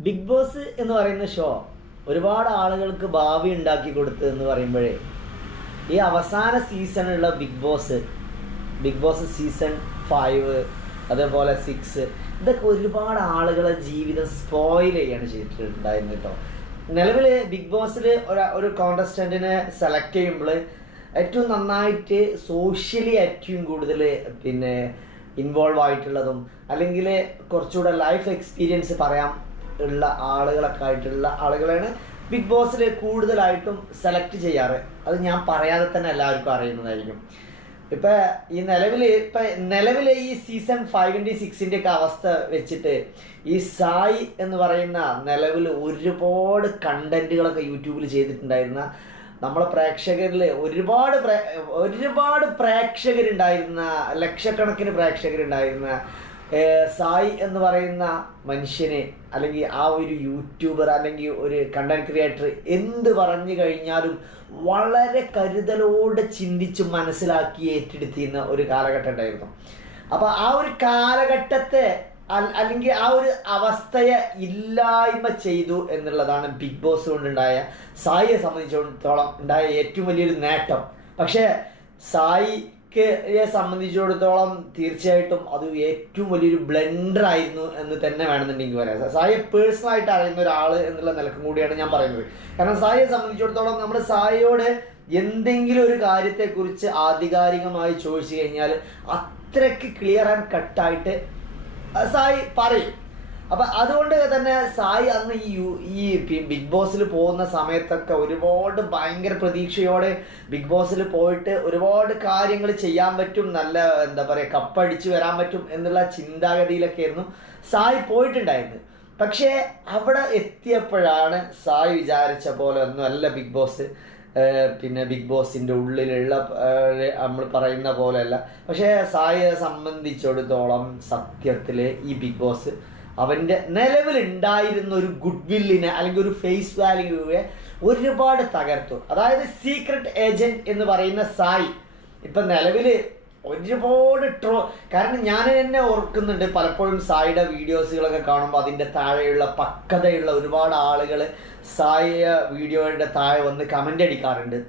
Big boss എന്ന് പറയുന്ന show ഒരുപാട് ആളുകൾക്ക് ഭാവി ഉണ്ടാക്കി കൊടുത്തു എന്ന് പറയുമ്പോഴേ ഈ അവസാന സീസണുള്ള big boss big boss season five അതേപോലെ സിക്സ് ഇതൊക്കെ ഒരുപാട് ആളുകളെ ജീവിതം സ്പോയിൽ ചെയ്യാണ് ചെയ്തിട്ടുണ്ടായിരുന്നു കേട്ടോ. നിലവിൽ ബിഗ് ബോസിൽ ഒരു ഒരു കോണ്ടസ്റ്റന്റിനെ സെലക്ട് ചെയ്യുമ്പോൾ ഏറ്റവും നന്നായിട്ട് സോഷ്യലി ഏറ്റവും കൂടുതൽ പിന്നെ ഇൻവോൾവ് ആയിട്ടുള്ളതും അല്ലെങ്കിൽ കുറച്ചുകൂടെ ലൈഫ് എക്സ്പീരിയൻസ് പറയാൻ ഉള്ള ആളുകളൊക്കെ ആയിട്ടുള്ള ആളുകളാണ് ബിഗ് ബോസിൽ കൂടുതലായിട്ടും സെലക്ട് ചെയ്യാറ്. അത് ഞാൻ പറയാതെ തന്നെ എല്ലാവർക്കും അറിയുന്നതായിരിക്കും. ഇപ്പം ഈ നിലവിൽ ഇപ്പം നിലവിലെ ഈ സീസൺ ഫൈവിന്റെ സിക്സിന്റെ ഒക്കെ അവസ്ഥ വെച്ചിട്ട് ഈ സായി എന്ന് പറയുന്ന നിലവിൽ ഒരുപാട് കണ്ടന്റുകളൊക്കെ യൂട്യൂബിൽ ചെയ്തിട്ടുണ്ടായിരുന്ന നമ്മളെ പ്രേക്ഷകരിൽ ഒരുപാട് ഒരുപാട് പ്രേക്ഷകരുണ്ടായിരുന്ന ലക്ഷക്കണക്കിന് പ്രേക്ഷകരുണ്ടായിരുന്ന സായി എന്ന് പറയുന്ന മനുഷ്യനെ അല്ലെങ്കിൽ ആ ഒരു യൂട്യൂബർ അല്ലെങ്കിൽ ഒരു കണ്ടന്റ് ക്രിയേറ്റർ എന്ത് പറഞ്ഞു കഴിഞ്ഞാലും വളരെ കരുതലോടെ ചിന്തിച്ച് മനസ്സിലാക്കി ഏറ്റെടുത്തിരുന്ന ഒരു കാലഘട്ടം ഉണ്ടായിരുന്നു. അപ്പൊ ആ ഒരു കാലഘട്ടത്തെ അല്ലെങ്കിൽ ആ ഒരു അവസ്ഥയെ ഇല്ലായ്മ ചെയ്തു എന്നുള്ളതാണ് ബിഗ് ബോസ് കൊണ്ടുണ്ടായ സായിയെ സംബന്ധിച്ചിടത്തോളം ഉണ്ടായ ഏറ്റവും വലിയൊരു നേട്ടം. പക്ഷേ സായിക്ക് സംബന്ധിച്ചിടത്തോളം തീർച്ചയായിട്ടും അത് ഏറ്റവും വലിയൊരു ബ്ലെൻഡർ ആയിരുന്നു എന്ന് തന്നെ വേണമെന്നുണ്ടെങ്കിൽ പറയാം. സായെ പേഴ്സണൽ ആയിട്ട് അറിയുന്ന ഒരാൾ എന്നുള്ള നിലക്കും കൂടിയാണ് ഞാൻ പറയുന്നത്. കാരണം സായെ സംബന്ധിച്ചിടത്തോളം നമ്മുടെ സായിയോട് എന്തെങ്കിലും ഒരു കാര്യത്തെക്കുറിച്ച് ആധികാരികമായി ചോദിച്ചു കഴിഞ്ഞാൽ അത്രയ്ക്ക് ക്ലിയർ ആൻഡ് കട്ടായിട്ട് സായി പറയും. അപ്പൊ അതുകൊണ്ട് തന്നെ സായി അന്ന് ഈ ഈ ബിഗ് ബോസിൽ പോകുന്ന സമയത്തൊക്കെ ഒരുപാട് ഭയങ്കര പ്രതീക്ഷയോടെ ബിഗ് ബോസിൽ പോയിട്ട് ഒരുപാട് കാര്യങ്ങൾ ചെയ്യാൻ പറ്റും നല്ല എന്താ പറയുക കപ്പടിച്ച് വരാൻ പറ്റും എന്നുള്ള ചിന്താഗതിയിലൊക്കെ ആയിരുന്നു സായി പോയിട്ടുണ്ടായിരുന്നു പക്ഷേ അവിടെ എത്തിയപ്പോഴാണ് സായി വിചാരിച്ച പോലെ ഒന്നും അല്ല ബിഗ് ബോസ്. പിന്നെ ബിഗ് ബോസിന്റെ ഉള്ളിലുള്ള നമ്മൾ പറയുന്ന പോലെയല്ല. പക്ഷേ സായിയെ സംബന്ധിച്ചിടത്തോളം സത്യത്തിൽ ഈ ബിഗ് ബോസ് അവന്റെ നിലവിലുണ്ടായിരുന്ന ഒരു ഗുഡ് വില്ലിനെ അല്ലെങ്കിൽ ഒരു ഫേസ് വാല്യൂവെ ഒരുപാട് തകർത്തു. അതായത് സീക്രട്ട് ഏജന്റ് എന്ന് പറയുന്ന സായി ഇപ്പം നിലവിൽ ഒരുപാട് ട്രോ കാരണം ഞാൻ എന്നെ ഓർക്കുന്നുണ്ട് പലപ്പോഴും സായിയുടെ വീഡിയോസുകളൊക്കെ കാണുമ്പോൾ അതിന്റെ താഴെയുള്ള പക്വതയുള്ള ഒരുപാട് ആളുകൾ സായി വീഡിയോയുടെ താഴെ വന്ന് കമന്റ് അടിക്കാറുണ്ട്.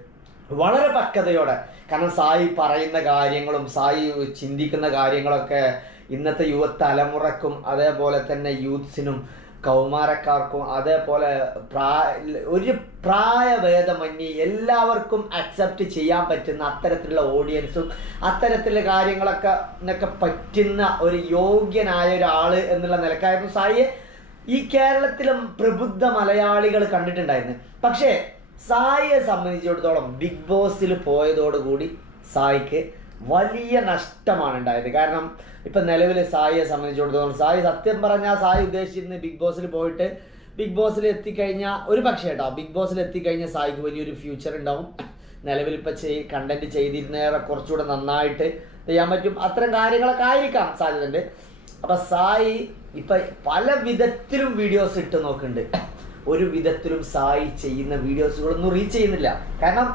വളരെ പക്വതയോടെ. കാരണം സായി പറയുന്ന കാര്യങ്ങളും സായി ചിന്തിക്കുന്ന കാര്യങ്ങളൊക്കെ ഇന്നത്തെ യുവതലമുറക്കും അതേപോലെ തന്നെ യൂത്ത്സിനും കൗമാരക്കാർക്കും അതേപോലെ പ്രായ ഒരു പ്രായഭേദമന്യേ എല്ലാവർക്കും അക്സെപ്റ്റ് ചെയ്യാൻ പറ്റുന്ന അത്തരത്തിലുള്ള ഓഡിയൻസും അത്തരത്തിലുള്ള കാര്യങ്ങളൊക്കെ എന്നൊക്കെ പറ്റുന്ന ഒരു യോഗ്യനായ ഒരാൾ എന്നുള്ള നിലക്കായിരുന്നു സായിയെ ഈ കേരളത്തിലും പ്രബുദ്ധ മലയാളികൾ കണ്ടിട്ടുണ്ടായിരുന്നു. പക്ഷേ സായിയെ സംബന്ധിച്ചിടത്തോളം ബിഗ് ബോസിൽ പോയതോടുകൂടി സായിക്ക് വലിയ നഷ്ടമാണ് ഉണ്ടായത് കാരണം ഇപ്പൊ നിലവിൽ സായിയെ സംബന്ധിച്ചിടത്തോളം സായി സത്യം പറഞ്ഞാൽ സായി ഉദ്ദേശിച്ചിരുന്ന ബിഗ് ബോസിൽ പോയിട്ട് ബിഗ് ബോസിൽ എത്തിക്കഴിഞ്ഞാൽ ഒരു പക്ഷേ കേട്ടോ ബിഗ് ബോസിൽ എത്തിക്കഴിഞ്ഞാൽ സായിക്ക് വലിയൊരു ഫ്യൂച്ചർ ഉണ്ടാവും. നിലവിൽ ഇപ്പൊ ചെയ് കണ്ടന്റ് ചെയ്തിരുന്നേറെ കുറച്ചുകൂടെ നന്നായിട്ട് ചെയ്യാൻ പറ്റും. അത്തരം കാര്യങ്ങളൊക്കെ ആയിരിക്കാം സാധ്യതയുണ്ട്. അപ്പൊ സായി ഇപ്പൊ പല വിധത്തിലും വീഡിയോസ് ഇട്ട് നോക്കുന്നുണ്ട്. ഒരു വിധത്തിലും സായി ചെയ്യുന്ന വീഡിയോസുകളൊന്നും റീച്ച് ചെയ്യുന്നില്ല. കാരണം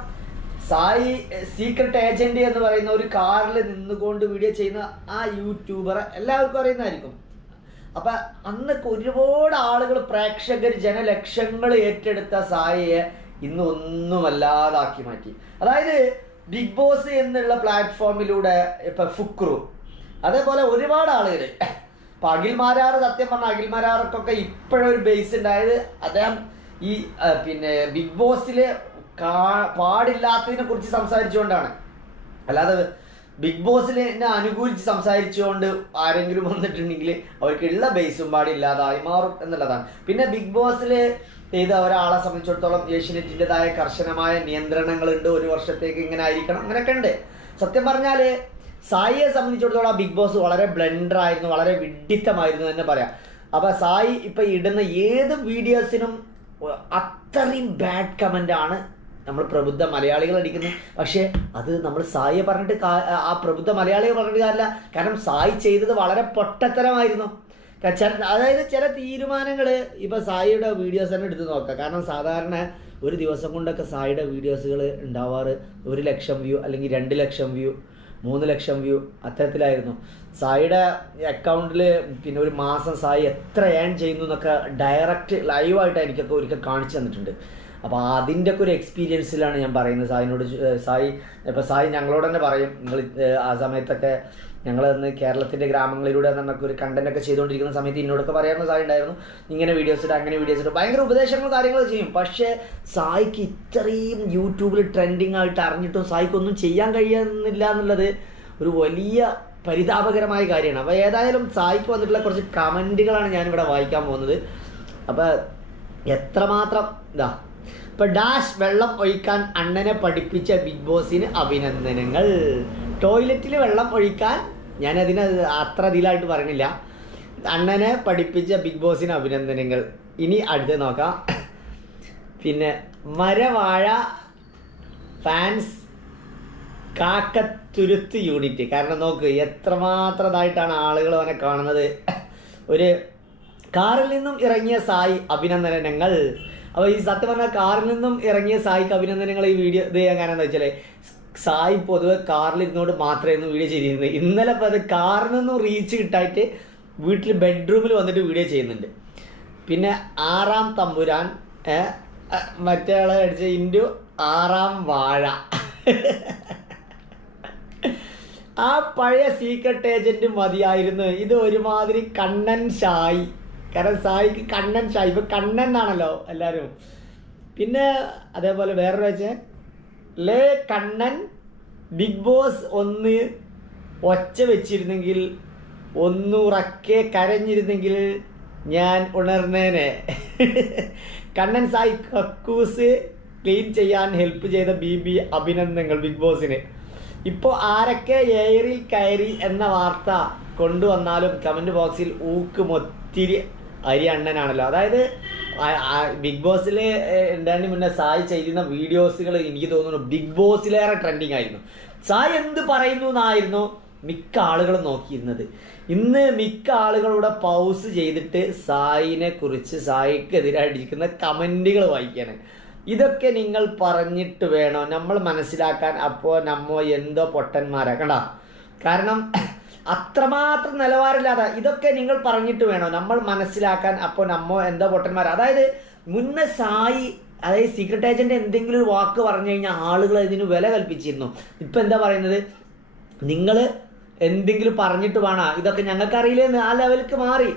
സായി സീക്രട്ട് ഏജന്റ് എന്ന് പറയുന്ന ഒരു കാറിൽ നിന്നുകൊണ്ട് വീഡിയോ ചെയ്യുന്ന ആ യൂട്യൂബറെ എല്ലാവർക്കും അറിയുന്നതായിരിക്കും. അപ്പൊ അന്നൊക്കെ ഒരുപാട് ആളുകൾ പ്രേക്ഷകർ ജനലക്ഷങ്ങൾ ഏറ്റെടുത്ത സായിയെ ഇന്ന് ഒന്നുമല്ലാതാക്കി മാറ്റി. അതായത് ബിഗ് ബോസ് എന്നുള്ള പ്ലാറ്റ്ഫോമിലൂടെ ഇപ്പൊ ഫുക്രു. അതേപോലെ ഒരുപാട് ആളുകൾ. ഇപ്പൊ അഖിൽമാരാർ സത്യം പറഞ്ഞ അഖിൽമാരാർക്കൊക്കെ ഇപ്പോഴൊരു ബേസ് ഉണ്ടായത് അദ്ദേഹം ഈ പിന്നെ ബിഗ് ബോസിൽ പാടില്ലാത്തതിനെ കുറിച്ച് സംസാരിച്ചുകൊണ്ടാണ്. അല്ലാതെ ബിഗ് ബോസിനെ അനുകൂലിച്ച് സംസാരിച്ചുകൊണ്ട് ആരെങ്കിലും വന്നിട്ടുണ്ടെങ്കിൽ അവർക്കുള്ള ബേസും പാടില്ലാതായി മാറും എന്നുള്ളതാണ്. പിന്നെ ബിഗ് ബോസിൽ ചെയ്ത ഒരാളെ സംബന്ധിച്ചിടത്തോളം ഏഷ്യനെറ്റിന്റെതായ കർശനമായ നിയന്ത്രണങ്ങളുണ്ട്. ഒരു വർഷത്തേക്ക് ഇങ്ങനെ ആയിരിക്കണം. അങ്ങനെയൊക്കെ ഉണ്ട്. സത്യം പറഞ്ഞാൽ സായിയെ സംബന്ധിച്ചിടത്തോളം ആ ബിഗ് ബോസ് വളരെ ബ്ലെൻഡർ ആയിരുന്നു വളരെ വിഡിത്തമായിരുന്നു എന്ന് പറയാം. അപ്പോൾ സായി ഇപ്പോൾ ഇടുന്ന ഏത് വീഡിയോസിനും അത്രയും ബാഡ് കമന്റ് ആണ് നമ്മൾ പ്രബുദ്ധ മലയാളികൾ അടിക്കുന്നത് പക്ഷേ അത് നമ്മൾ സായിയെ പറഞ്ഞിട്ട് ആ പ്രബുദ്ധ മലയാളികൾ പറഞ്ഞിട്ട് കാര്യമില്ല. കാരണം സായി ചെയ്തത് വളരെ പൊട്ടത്തരമായിരുന്നു. അതായത് ചില തീരുമാനങ്ങൾ ഇപ്പോൾ സായിയുടെ വീഡിയോസ് തന്നെ എടുത്ത് നോക്കാം. കാരണം സാധാരണ ഒരു ദിവസം കൊണ്ടൊക്കെ സായിയുടെ വീഡിയോസുകൾ ഉണ്ടാവാറ് ഒരു ലക്ഷം വ്യൂ അല്ലെങ്കിൽ രണ്ട് ലക്ഷം വ്യൂ മൂന്ന് ലക്ഷം വ്യൂ അത്തരത്തിലായിരുന്നു. സായിയുടെ അക്കൗണ്ടിൽ പിന്നെ ഒരു മാസം സായി എത്ര ഏൺ ചെയ്യുന്നു എന്നൊക്കെ ഡയറക്റ്റ് ലൈവായിട്ട് എനിക്കൊക്കെ ഒരിക്കൽ കാണിച്ചു തന്നിട്ടുണ്ട്. അപ്പോൾ അതിന്റെ ഒക്കെ ഒരു എക്സ്പീരിയൻസിലാണ് ഞാൻ പറയുന്നത്. സായിനോട് സായി ഇപ്പോൾ സായി ഞങ്ങളോട് തന്നെ പറയും നിങ്ങൾ ആ സമയത്തൊക്കെ ഞങ്ങൾ ഇന്ന് കേരളത്തിന്റെ ഗ്രാമങ്ങളിലൂടെ നമുക്ക് ഒരു കണ്ടന്റ് ഒക്കെ ചെയ്തുകൊണ്ടിരിക്കുന്ന സമയത്ത് എന്നോടൊക്കെ പറയാവുന്ന സായി ഉണ്ടായിരുന്നു ഇങ്ങനെ വീഡിയോസ് ഇട്ട് അങ്ങനെ വീഡിയോസ് ഇട്ട് ഭയങ്കര ഉപദേശങ്ങളും കാര്യങ്ങളും ചെയ്യും. പക്ഷേ സായിക്ക് ഇത്രയും യൂട്യൂബിൽ ട്രെൻഡിങ് ആയിട്ട് അറിഞ്ഞിട്ടും സായിക്കൊന്നും ചെയ്യാൻ കഴിയുന്നില്ല എന്നുള്ളത് ഒരു വലിയ പരിതാപകരമായ കാര്യമാണ്. അപ്പോൾ ഏതായാലും സായിക്ക് വന്നിട്ടുള്ള കുറച്ച് കമന്റുകളാണ് ഞാനിവിടെ വായിക്കാൻ പോകുന്നത്. അപ്പോൾ എത്രമാത്രം ഇതാ ഇപ്പൊ ഡാഷ് വെള്ളം ഒഴിക്കാൻ അണ്ണനെ പഠിപ്പിച്ച ബിഗ് ബോസിന് അഭിനന്ദനങ്ങൾ. ടോയ്ലറ്റിൽ വെള്ളം ഒഴിക്കാൻ ഞാൻ അതിന് അത്ര ഇതിലായിട്ട് പറയണില്ല അണ്ണനെ പഠിപ്പിച്ച ബിഗ് ബോസിന് അഭിനന്ദനങ്ങൾ. ഇനി അടുത്ത് നോക്കാം. പിന്നെ മരവാഴ ഫാൻസ് കാക്കത്തുരുത്ത് യൂണിറ്റ്. കാരണം നോക്ക് എത്രമാത്രം ഇതായിട്ടാണ് ആളുകൾ അവനെ കാണുന്നത്. ഒരു കാറിൽ നിന്നും ഇറങ്ങിയ സായി അഭിനന്ദനങ്ങൾ. അപ്പോൾ ഈ സത്യം പറഞ്ഞാൽ കാറിൽ നിന്നും ഇറങ്ങിയ സായിക്ക് അഭിനന്ദനങ്ങൾ ഈ വീഡിയോ ഇത് എങ്ങനെയാണെന്ന് വെച്ചാലേ സായി പൊതുവെ കാറിൽ ഇരുന്നോട് മാത്രമായിരുന്നു വീഡിയോ ചെയ്തിരുന്നത്. ഇന്നലെ അത് കാറിൽ നിന്നും റീച്ച് കിട്ടായിട്ട് വീട്ടിൽ ബെഡ്റൂമിൽ വന്നിട്ട് വീഡിയോ ചെയ്യുന്നുണ്ട്. പിന്നെ ആറാം തമ്പുരാൻ മറ്റേ ആളെ അടിച്ച ഇൻഡു ആറാം വാഴ. ആ പഴയ സീക്രട്ട് ഏജന്റ് മതിയായിരുന്നു. ഇത് ഒരുമാതിരി കണ്ണൻ ഷായി കാരണം സായിക്ക് കണ്ണൻ ഷായി ഇപ്പൊ കണ്ണൻ എന്നാണല്ലോ എല്ലാവരും പിന്നെ അതേപോലെ വേറൊരു വെച്ച്. ലേ കണ്ണൻ ബിഗ് ബോസ് ഒന്ന് ഒച്ച വെച്ചിരുന്നെങ്കിൽ ഒന്നുറക്കെ കരഞ്ഞിരുന്നെങ്കിൽ ഞാൻ ഉണർന്നേനെ. കണ്ണൻ സായി കക്കൂസ് ക്ലീൻ ചെയ്യാൻ ഹെൽപ്പ് ചെയ്ത ബി ബി അഭിനന്ദനങ്ങൾ ബിഗ് ബോസിന്. ഇപ്പോൾ ആരൊക്കെ എയറിൽ കയറി എന്ന വാർത്ത കൊണ്ടുവന്നാലും കമന്റ് ബോക്സിൽ ഊക്ക് മൊത്തിരി അരി അണ്ണനാണല്ലോ. അതായത് ബിഗ് ബോസിൽ എന്താണ് മുന്നേ സായി ചെയ്യുന്ന വീഡിയോസുകൾ എനിക്ക് തോന്നുന്നു ബിഗ് ബോസിലേറെ ട്രെൻഡിങ് ആയിരുന്നു. സായി എന്ത് പറയുന്നു എന്നായിരുന്നു മിക്ക ആളുകളും നോക്കിയിരുന്നത്. ഇന്ന് മിക്ക ആളുകളുടെ പൗസ് ചെയ്തിട്ട് സായിനെ കുറിച്ച് സായിക്കെതിരായിട്ടിരിക്കുന്ന കമന്റുകൾ വായിക്കാണ്. ഇതൊക്കെ നിങ്ങൾ പറഞ്ഞിട്ട് വേണോ? നമ്മൾ മനസ്സിലാക്കാൻ അപ്പോൾ നമ്മോ എന്തോ പൊട്ടന്മാരാ കണ്ട? കാരണം അത്രമാത്രം നിലവാരമില്ലാതെ ഇതൊക്കെ നിങ്ങൾ പറഞ്ഞിട്ട് വേണോ? നമ്മൾ മനസ്സിലാക്കാൻ അപ്പോൾ നമ്മോ എന്തോ പൊട്ടന്മാർ അതായത് മുന്നേ സായി അതായത് സീക്രട്ട് ഏജന്റ് എന്തെങ്കിലും ഒരു വാക്ക് പറഞ്ഞു കഴിഞ്ഞാൽ ആളുകൾ ഇതിന് വില കൽപ്പിച്ചിരുന്നു. ഇപ്പം എന്താ പറയുന്നത്? നിങ്ങൾ എന്തെങ്കിലും പറഞ്ഞിട്ട് വേണം? ഇതൊക്കെ ഞങ്ങൾക്ക് അറിയില്ലെന്ന് ആ ലെവലിലേക്ക് മാറി.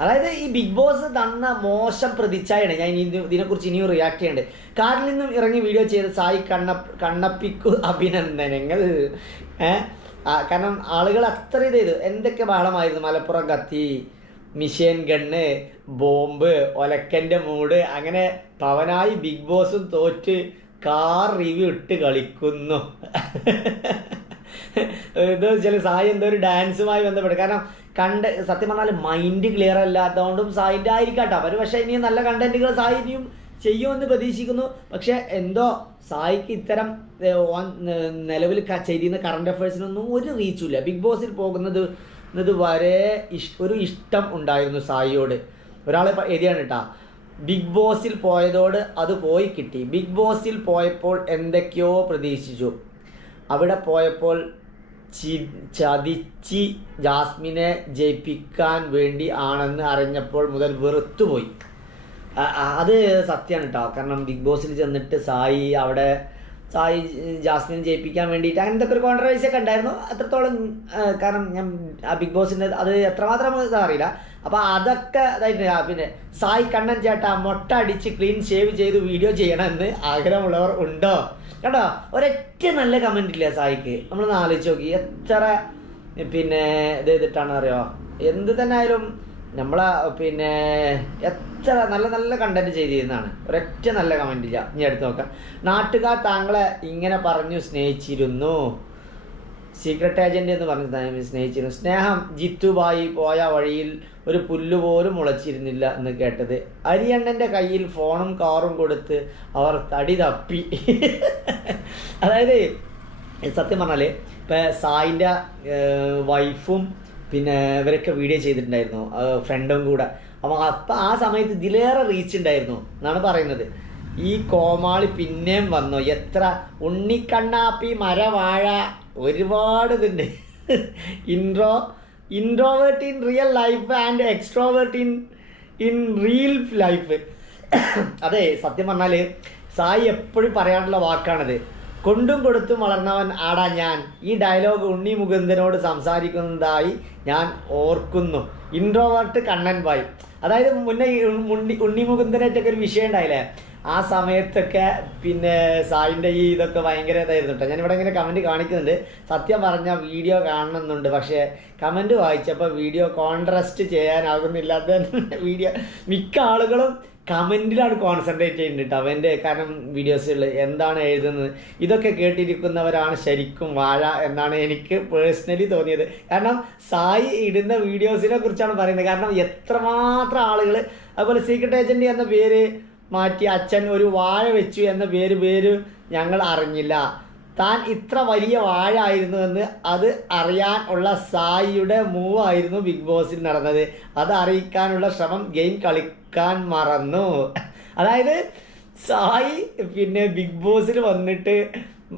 അതായത് ഈ ബിഗ് ബോസ് തന്ന മോശം പ്രതിച്ഛായാണ് ഞാൻ ഇനി ഇതിനെക്കുറിച്ച് ഇനിയും റിയാക്ട് ചെയ്യേണ്ടത് കാറിൽ നിന്നും ഇറങ്ങി വീഡിയോ ചെയ്ത് സായി കണ്ണ കണ്ണപ്പിക്കു അഭിനന്ദനങ്ങൾ. ഏ? ആ, കാരണം ആളുകൾ അത്ര ഇത് എന്തൊക്കെ ബഹളമായിരുന്നു? മലപ്പുറം കത്തി മിഷേൻ ഗണ്ണ് ബോംബ് ഒലക്കന്റെ മൂട് അങ്ങനെ പവനായി ബിഗ് ബോസും തോറ്റ് കാർ റിവ്യൂ ഇട്ട് കളിക്കുന്നു. ഇത് ചില സായി എന്തോ ഒരു ഡാൻസുമായി ബന്ധപ്പെട്ട്. കാരണം കണ്ട് സത്യം പറഞ്ഞാൽ മൈൻഡ് ക്ലിയർ അല്ലാത്തതുകൊണ്ടും സായിന്റെ ആയിരിക്കട്ടെ അവർ പക്ഷേ ഇനിയും നല്ല കണ്ടന്റുകൾ സായി ഇനിയും ചെയ്യുമെന്ന് പ്രതീക്ഷിക്കുന്നു. പക്ഷെ എന്തോ സായിക്ക് ഇത്തരം നിലവിൽ ചെയ്തിരുന്ന കറണ്ട് അഫയേഴ്സിനൊന്നും ഒരു റീച്ചുമില്ല ബിഗ് ബോസിൽ പോകുന്നത് ഇത് വരെ ഒരു ഇഷ്ടം ഉണ്ടായിരുന്നു സായിയോട്. ഒരാളെ എഴുതിയാണ് കേട്ടാ ബിഗ് ബോസിൽ പോയതോട് അത് പോയി കിട്ടി. ബിഗ് ബോസിൽ പോയപ്പോൾ എന്തൊക്കെയോ പ്രതീക്ഷിച്ചു. അവിടെ പോയപ്പോൾ ചി- ചതിച്ച് ജാസ്മിനെ ജയിപ്പിക്കാൻ വേണ്ടി ആണെന്ന് അറിഞ്ഞപ്പോൾ മുതൽ വെറുത്തുപോയി. അത് സത്യമാണ് കേട്ടോ കാരണം ബിഗ് ബോസിൽ ചെന്നിട്ട് സായി അവിടെ സായി ജാസ്മിൻ ജയിപ്പിക്കാൻ വേണ്ടിയിട്ട് അങ്ങനത്തെ ഒരു കോൺട്രവേഴ്സി ഒക്കെ ഉണ്ടായിരുന്നു. അത്രത്തോളം കാരണം ഞാൻ ആ ബിഗ് ബോസിന്റെ അത് എത്രമാത്രം അറിയില്ല. അപ്പോൾ അതൊക്കെ അതായിട്ട് പിന്നെ സായി കണ്ണൻ ചേട്ടാ മൊട്ട അടിച്ച് ക്ലീൻ ഷേവ് ചെയ്ത് വീഡിയോ ചെയ്യണമെന്ന് ആഗ്രഹമുള്ളവർ ഉണ്ടോ? കേട്ടോ ഒരൊറ്റ നല്ല കമന്റ് ഇല്ല സായിക്ക്? നമ്മളൊന്ന് ആലോചിച്ച് നോക്കി. എത്ര പിന്നെ ഇത് ചെയ്തിട്ടാണ് അറിയോ എന്ത് തന്നെ ആയാലും നമ്മളെ പിന്നെ എത്ര നല്ല നല്ല കണ്ടന്റ് ചെയ്തിരുന്നതാണ്. ഒരൊറ്റ നല്ല കമന്റ് ഇല്ല. ഇനി എടുത്ത് നോക്കാം. നാട്ടുകാർ താങ്കളെ ഇങ്ങനെ പറഞ്ഞു സ്നേഹിച്ചിരുന്നു. സീക്രട്ട് ഏജന്റ് എന്ന് പറഞ്ഞ് സ്നേഹിച്ചിരുന്നു. സ്നേഹം ജിത്തുബായി പോയ വഴിയിൽ ഒരു പുല്ല് പോലും മുളച്ചിരുന്നില്ല എന്ന് കേട്ടത്. അരിയണ്ണന്റെ കയ്യിൽ ഫോണും കാറും കൊടുത്ത് അവർ തടി തപ്പി. അതായത് സത്യം പറഞ്ഞാൽ ഇപ്പം സായിന്റെ വൈഫും പിന്നെ ഇവരൊക്കെ വീഡിയോ ചെയ്തിട്ടുണ്ടായിരുന്നു. ഫ്രണ്ടും കൂടെ. അപ്പോൾ അപ്പം ആ സമയത്ത് ഇതിലേറെ റീച്ച് ഉണ്ടായിരുന്നു എന്നാണ് പറയുന്നത്. ഈ കോമാളി പിന്നെയും വന്നു. എത്ര ഉണ്ണിക്കണ്ണാപ്പി മരവാഴ ഒരുപാട് ഇതുണ്ട്. Intro introvert in real life and extrovert in in real life അതെ സത്യം പറഞ്ഞാൽ സായി എപ്പോഴും പറയാനുള്ള വാക്കാണിത്. കൊണ്ടും കൊടുത്തും വളർന്നവൻ ആടാ ഞാൻ. ഈ ഡയലോഗ് ഉണ്ണി മുകുന്ദനോട് സംസാരിക്കുന്നതായി ഞാൻ ഓർക്കുന്നു. ഇൻട്രോവേർട്ട് കണ്ണൻ ബായ് അതായത് മുന്നേ ഉണ്ണി ഉണ്ണി മുകുന്ദനായിട്ടൊക്കെ ഒരു വിഷയം ഉണ്ടായില്ലേ? ആ സമയത്തൊക്കെ പിന്നെ സായിന്റെ ഈ ഇതൊക്കെ ഭയങ്കര ഇതായിരുന്നു കേട്ടോ. ഞാനിവിടെ ഇങ്ങനെ കമന്റ് കാണിക്കുന്നുണ്ട്. സത്യം പറഞ്ഞ വീഡിയോ കാണണമെന്നുണ്ട്. പക്ഷേ കമന്റ് വായിച്ചപ്പോൾ വീഡിയോ കോൺട്രസ്റ്റ് ചെയ്യാനാകുന്നില്ലാത്ത വീഡിയോ മിക്ക ആളുകളും കമന്റിലാണ് കോൺസെൻട്രേറ്റ് ചെയ്യുന്നത് കേട്ടോ അവന്റെ കാരണം വീഡിയോസുകൾ എന്താണ് എഴുതുന്നത്? ഇതൊക്കെ കേട്ടിരിക്കുന്നവരാണ് ശരിക്കും വാഴ എന്നാണ് എനിക്ക് പേഴ്സണലി തോന്നിയത്. കാരണം സായി ഇടുന്ന വീഡിയോസിനെ കുറിച്ചാണ് പറയുന്നത്. കാരണം എത്രമാത്രം ആളുകൾ അതുപോലെ സീക്രട്ട് ഏജന്റ് എന്ന പേര് മാറ്റി അച്ഛൻ ഒരു വാഴ വെച്ചു എന്ന പേര് പേര് ഞങ്ങൾ അറിഞ്ഞില്ല. താൻ ഇത്ര വലിയ വാഴ ആയിരുന്നുവെന്ന് അത് അറിയാൻ ഉള്ള സായിയുടെ മൂവായിരുന്നു ബിഗ് ബോസിൽ നടന്നത്. അത് അറിയിക്കാനുള്ള ശ്രമം ഗെയിം കളിക്കാൻ മറന്നു. അതായത് സായി പിന്നെ ബിഗ് ബോസിൽ വന്നിട്ട്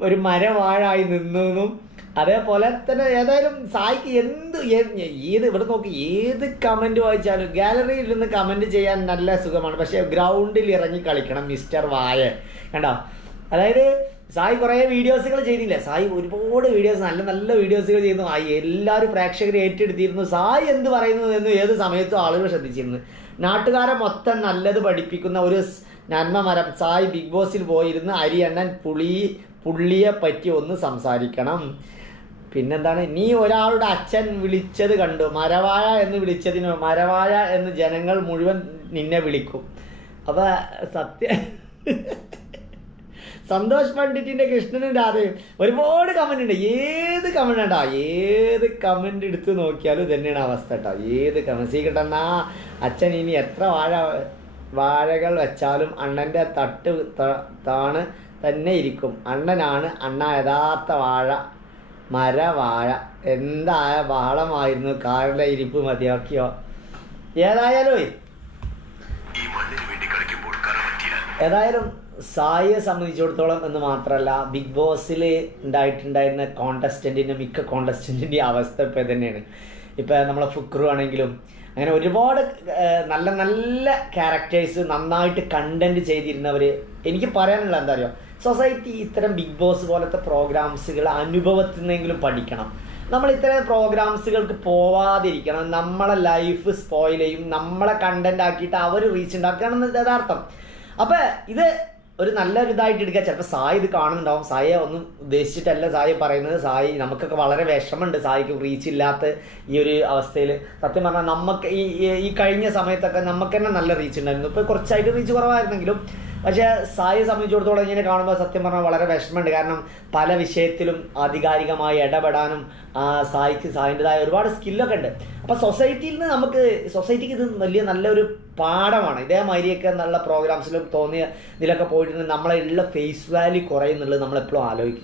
ഒരു മരവാഴായി നിന്നെന്നും അതേപോലെ തന്നെ ഏതായാലും സായിക്ക് എന്ത് ഏത് ഇവിടെ നോക്കി ഏത് കമന്റ് വായിച്ചാലും ഗാലറിയിൽ ഇരുന്ന് കമന്റ് ചെയ്യാൻ നല്ല സുഖമാണ്. പക്ഷേ ഗ്രൗണ്ടിൽ ഇറങ്ങി കളിക്കണം മിസ്റ്റർ വായ കണ്ടോ? അതായത് സായി കുറേ വീഡിയോസുകൾ ചെയ്തില്ലേ? സായി ഒരുപാട് വീഡിയോസ് നല്ല നല്ല വീഡിയോസുകൾ ചെയ്യുന്നു ആയി എല്ലാവരും പ്രേക്ഷകർ ഏറ്റെടുത്തിരുന്നു. സായി എന്ത് പറയുന്നു എന്ന് ഏത് സമയത്തും ആളുകൾ ശ്രദ്ധിച്ചിരുന്നു. നാട്ടുകാരെ മൊത്തം നല്ലത് പഠിപ്പിക്കുന്ന ഒരു നന്മ മരം സായി ബിഗ് ബോസിൽ പോയിരുന്ന്. അരിയണ്ണൻ പുളി പുള്ളിയെ പറ്റി ഒന്ന് സംസാരിക്കണം. പിന്നെന്താണ്? നീ ഒരാളുടെ അച്ഛൻ വിളിച്ചത് കണ്ടു. മരവായ എന്ന് വിളിച്ചതിന് മരവായ എന്ന് ജനങ്ങൾ മുഴുവൻ നിന്നെ വിളിക്കും. അപ്പോൾ സത്യ സന്തോഷ് പണ്ഡിറ്റിന്റെ കൃഷ്ണനും രാധയും ഒരുപാട് കമന്റ് ഉണ്ട്. ഏത് കമന്റ് ഉണ്ടാ ഏത് കമന്റ് എടുത്ത് നോക്കിയാലും തന്നെയാണ് അവസ്ഥ കേട്ടോ. ഏത് കമന്റ് സീക്കട്ടെന്നാ അച്ഛൻ ഇനി എത്ര വാഴ വാഴകൾ വെച്ചാലും അണ്ണന്റെ തട്ട് താണ് തന്നെ ഇരിക്കും. അണ്ണനാണ് അണ്ണ യഥാർത്ഥ വാഴ മര വാഴ. എന്തായ വാളമായിരുന്നു കാറിലെ ഇരിപ്പ് മതിയാക്കിയോ? ഏതായാലും ഏതായാലും സായിയെ സംബന്ധിച്ചിടത്തോളം എന്ന് മാത്രമല്ല ബിഗ് ബോസിൽ ഉണ്ടായിട്ടുണ്ടായിരുന്ന കോണ്ടസ്റ്റന്റിന്റെ മിക്ക കോണ്ടസ്റ്റന്റിന്റെ അവസ്ഥ ഇപ്പോൾ തന്നെയാണ് ഇപ്പോൾ നമ്മളെ ഫുക്രു ആണെങ്കിലും അങ്ങനെ ഒരുപാട് നല്ല നല്ല ക്യാരക്ടേഴ്സ് നന്നായിട്ട് കണ്ടന്റ് ചെയ്തിരുന്നവർ എനിക്ക് പറയാനുള്ള എന്താ അറിയോ? സൊസൈറ്റി ഇത്തരം ബിഗ് ബോസ് പോലത്തെ പ്രോഗ്രാംസുകൾ അനുഭവത്തിൽ നിന്നെങ്കിലും പഠിക്കണം. നമ്മൾ ഇത്തരം പ്രോഗ്രാംസുകൾക്ക് പോവാതിരിക്കണം. നമ്മളെ ലൈഫ് സ്പോയിൽ ചെയ്യും. നമ്മളെ കണ്ടന്റ് ആക്കിയിട്ട് അവർ റീച്ച് ഉണ്ടാക്കുകയാണെന്ന് യഥാർത്ഥം. അപ്പോൾ ഇത് ഒരു നല്ലൊരു ഇതായിട്ട് എടുക്കുക. ചിലപ്പോൾ സായി ഇത് കാണുന്നുണ്ടാവും. സായെ ഒന്നും ഉദ്ദേശിച്ചിട്ടല്ല സായി പറയുന്നത്. സായി നമുക്കൊക്കെ വളരെ വിഷമമുണ്ട് സായിക്ക് റീച്ച് ഇല്ലാത്ത ഈ ഒരു അവസ്ഥയിൽ സത്യം പറഞ്ഞാൽ നമുക്ക് ഈ ഈ- കഴിഞ്ഞ സമയത്തൊക്കെ നമുക്ക് തന്നെ നല്ല റീച്ച് ഉണ്ടായിരുന്നു. ഇപ്പോൾ കുറച്ചായിട്ട് റീച്ച് കുറവായിരുന്നെങ്കിലും പക്ഷേ സായിയെ സംബന്ധിച്ചിടത്തോളം ഇങ്ങനെ കാണുമ്പോൾ സത്യം പറഞ്ഞാൽ വളരെ വിഷമമുണ്ട്. കാരണം പല വിഷയത്തിലും ആധികാരികമായി ഇടപെടാനും സായിക്ക് സായിന്റെതായ ഒരുപാട് സ്കില്ലൊക്കെ ഉണ്ട്. അപ്പോൾ സൊസൈറ്റിയിൽ നിന്ന് നമുക്ക് സൊസൈറ്റിക്ക് ഇത് വലിയ നല്ലൊരു പാഠമാണ്. ഇതേമാതിരിയൊക്കെ നല്ല പ്രോഗ്രാംസിലും തോന്നിയ ഇതിലൊക്കെ പോയിട്ടുണ്ടെങ്കിൽ നമ്മളെ ഉള്ള ഫേസ് വാല്യൂ കുറയുന്നുള്ളത് നമ്മളെപ്പോഴും ആലോചിക്കണം.